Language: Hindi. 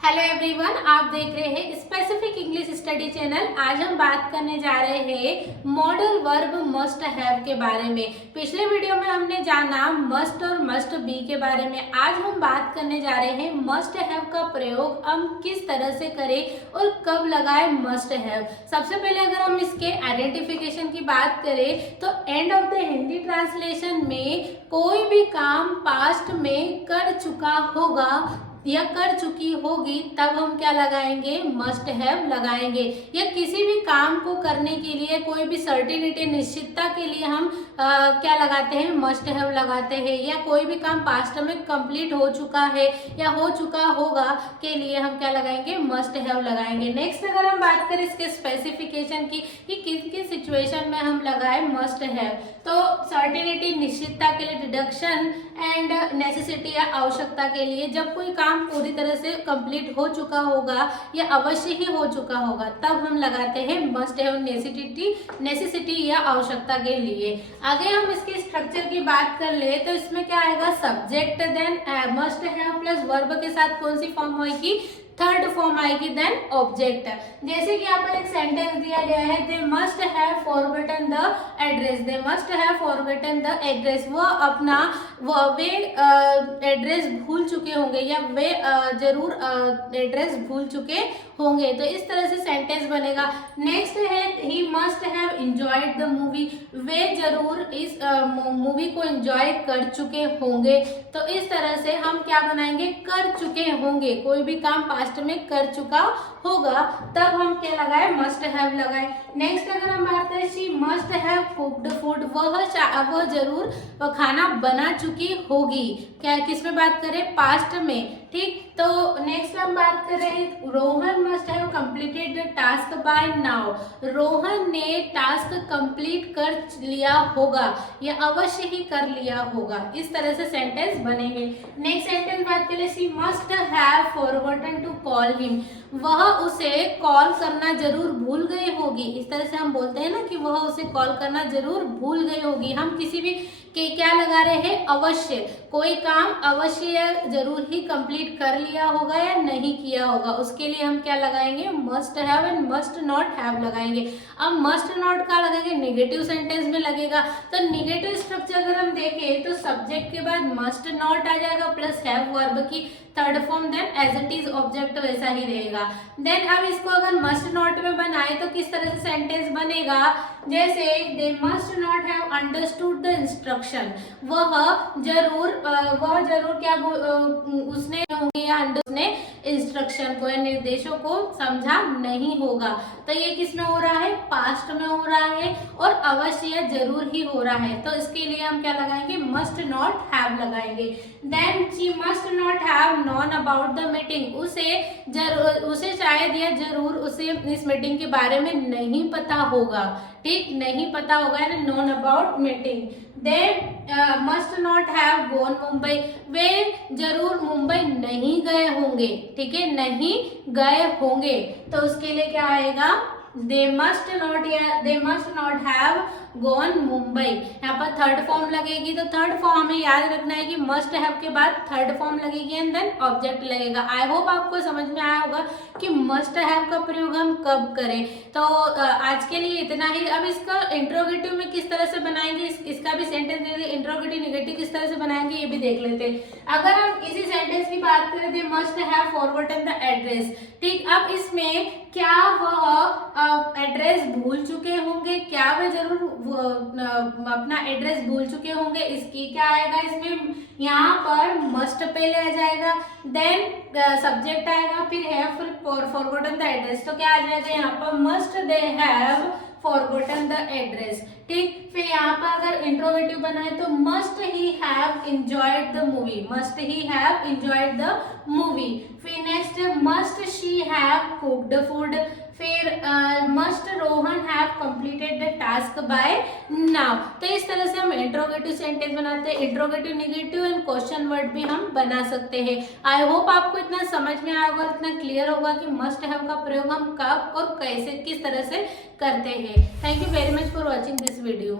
हेलो एवरीवन, आप देख रहे हैं स्पेसिफिक इंग्लिश स्टडी चैनल। आज हम बात करने जा रहे हैं मॉडल वर्ब मस्ट हैव के बारे में। पिछले वीडियो में हमने जाना मस्ट और मस्ट बी के बारे में। आज हम बात करने जा रहे हैं मस्ट हैव का प्रयोग हम किस तरह से करें और कब लगाए मस्ट हैव। सबसे पहले अगर हम इसके आइडेंटिफिकेशन की बात करें तो end of the Hindi translation में कोई भी काम पास्ट में कर चुका होगा या कर चुकी होगी तब हम क्या लगाएंगे, मस्ट हैव लगाएंगे। या किसी भी काम को करने के लिए कोई भी सर्टिनिटी निश्चितता के लिए हम क्या लगाते हैं, मस्ट हैव लगाते हैं। या कोई भी काम पास्ट में कंप्लीट हो चुका है या हो चुका होगा के लिए हम क्या लगाएंगे, मस्ट हैव लगाएंगे। नेक्स्ट अगर हम बात करें इसके स्पेसिफिकेशन की कि किस किस सिचुएशन में हम लगाए मस्ट हैव, तो सर्टिनिटी निश्चितता के लिए, डिडक्शन एंड नेसेसिटी या आवश्यकता के लिए, जब कोई काम पूरी तरह से कंप्लीट हो चुका होगा या अवश्य ही हो चुका होगा तब हम लगाते हैं मस्ट हैव नेसेसिटी या आवश्यकता के लिए। आगे हम इसके स्ट्रक्चर की बात कर ले तो इसमें क्या आएगा, subject then must have plus verb के साथ कौन सी फॉर्म होगी, थर्ड फॉर्म आएगी देन ऑब्जेक्ट। जैसे कि यहाँ पर एक सेंटेंस दिया गया है, they must have forgotten the address, they must have forgotten the address, वे एड्रेस भूल चुके होंगे या वे जरूर एड्रेस भूल चुके होंगे। तो इस तरह से सेंटेंस बनेगा। नेक्स्ट है he must have enjoyed the movie, वे जरूर इस मूवी को एंजॉय कर चुके होंगे। तो इस तरह से हम क्या बनाएंगे, कर चुके होंगे, कोई भी काम पास्ट में कर चुका होगा तब हम क्या लगाए, मस्ट हैव लगाए। नेक्स्ट अगर हम बात करें she must have cooked food, वह जरूर खाना बना चुकी होगी। क्या किस में बात करें, पास्ट में, ठीक। तो नेक्स्ट हम बात कर रहे हैं Rohan must have completed the task by now, Rohan ने टास्क कंप्लीट कर लिया होगा या अवश्य ही कर लिया होगा। इस तरह से सेंटेंस बनेंगे। नेक्स्ट सेंटेंस बात करें she must have forgotten to call him, वह उसे कॉल करना जरूर भूल गई होगी। इस तरह से हम बोलते हैं ना कि वह उसे कॉल करना जरूर भूल गई होगी। हम किसी भी के क्या लगा रहे हैं, अवश्य, कोई काम अवश्य या जरूर ही कंप्लीट कर लिया होगा या नहीं किया होगा, उसके लिए हम क्या लगाएंगे, must have and must not have लगाएंगे। अब मस्ट नॉट का लगाएंगे, नेगेटिव सेंटेंस में लगेगा। तो नेगेटिव स्ट्रक्चर अगर हम देखें तो सब्जेक्ट के बाद मस्ट नॉट आ जाएगा प्लस हैव वर्ब की third form, then as it is object वैसा ही रहेगा। देन अब इसको अगर मस्ट नॉट में बनाए तो किस तरह से सेंटेंस बनेगा, जैसे दे must not have understood the instruction, वह जरूर क्या उसने होंगे या उसने इंस्ट्रक्शन को या निर्देशों को समझा नहीं होगा। तो ये किस में हो रहा है, पास्ट में हो रहा है और अवश्य या जरूर ही हो रहा है। तो इसके लिए हम क्या लगाएंगे, मस्ट नॉट हैव लगाएंगे। Then she must not have known about the meeting, उसे शायद या जरूर उसे इस मीटिंग के बारे में नहीं पता होगा, ठीक, नहीं पता होगा ना, known about meeting. They must not have gone Mumbai, वे जरूर मुंबई नहीं गए होंगे, ठीक है, नहीं गए होंगे। तो उसके लिए क्या आएगा, दे must not have gone Mumbai. यहाँ पर थर्ड फॉर्म लगेगी। तो थर्ड फॉर्म हमें याद रखना है कि मस्ट हैव के बाद थर्ड फॉर्म लगेगी एंड देन ऑब्जेक्ट लगेगा। आई होप आपको समझ में आया होगा कि मस्ट हैव का प्रयोग हम कब करें। तो आज के लिए इतना ही। अब इसका इंट्रोगेटिव में किस तरह से बनाएंगे, इसका भी सेंटेंस इंट्रोगेटिव नेगेटिव किस तरह से बनाएंगे ये भी देख लेते हैं। अगर हम इसी सेंटेंस की बात करें, दे must have forgotten the address, ठीक। अब इसमें क्या वह एड्रेस भूल चुके होंगे, क्या वह जरूर अपना एड्रेस भूल चुके होंगे, इसकी क्या आएगा, इसमें यहाँ पर मस्ट पहले आ जाएगा, देन सब्जेक्ट आएगा, फिर हैव, फिर फॉरगॉटन द एड्रेस। तो क्या आ जाएगा यहाँ पर, must they have forgotten the address, ठीक। फिर यहाँ पर अगर इंट्रोगेटिव बनाए तो must he have enjoyed the movie, must he have enjoyed the movie. फिर next must she have cooked food, फिर must Rohan have completed the task by now. तो इस तरह से हम इंट्रोगेटिव सेंटेंस बनाते हैं। Interrogative, negative and question word भी हम बना सकते हैं। आई होप आपको इतना समझ में आया होगा, इतना क्लियर होगा कि मस्ट हैव का प्रयोग हम कब और कैसे किस तरह से करते हैं। Thank you very much for watching this video.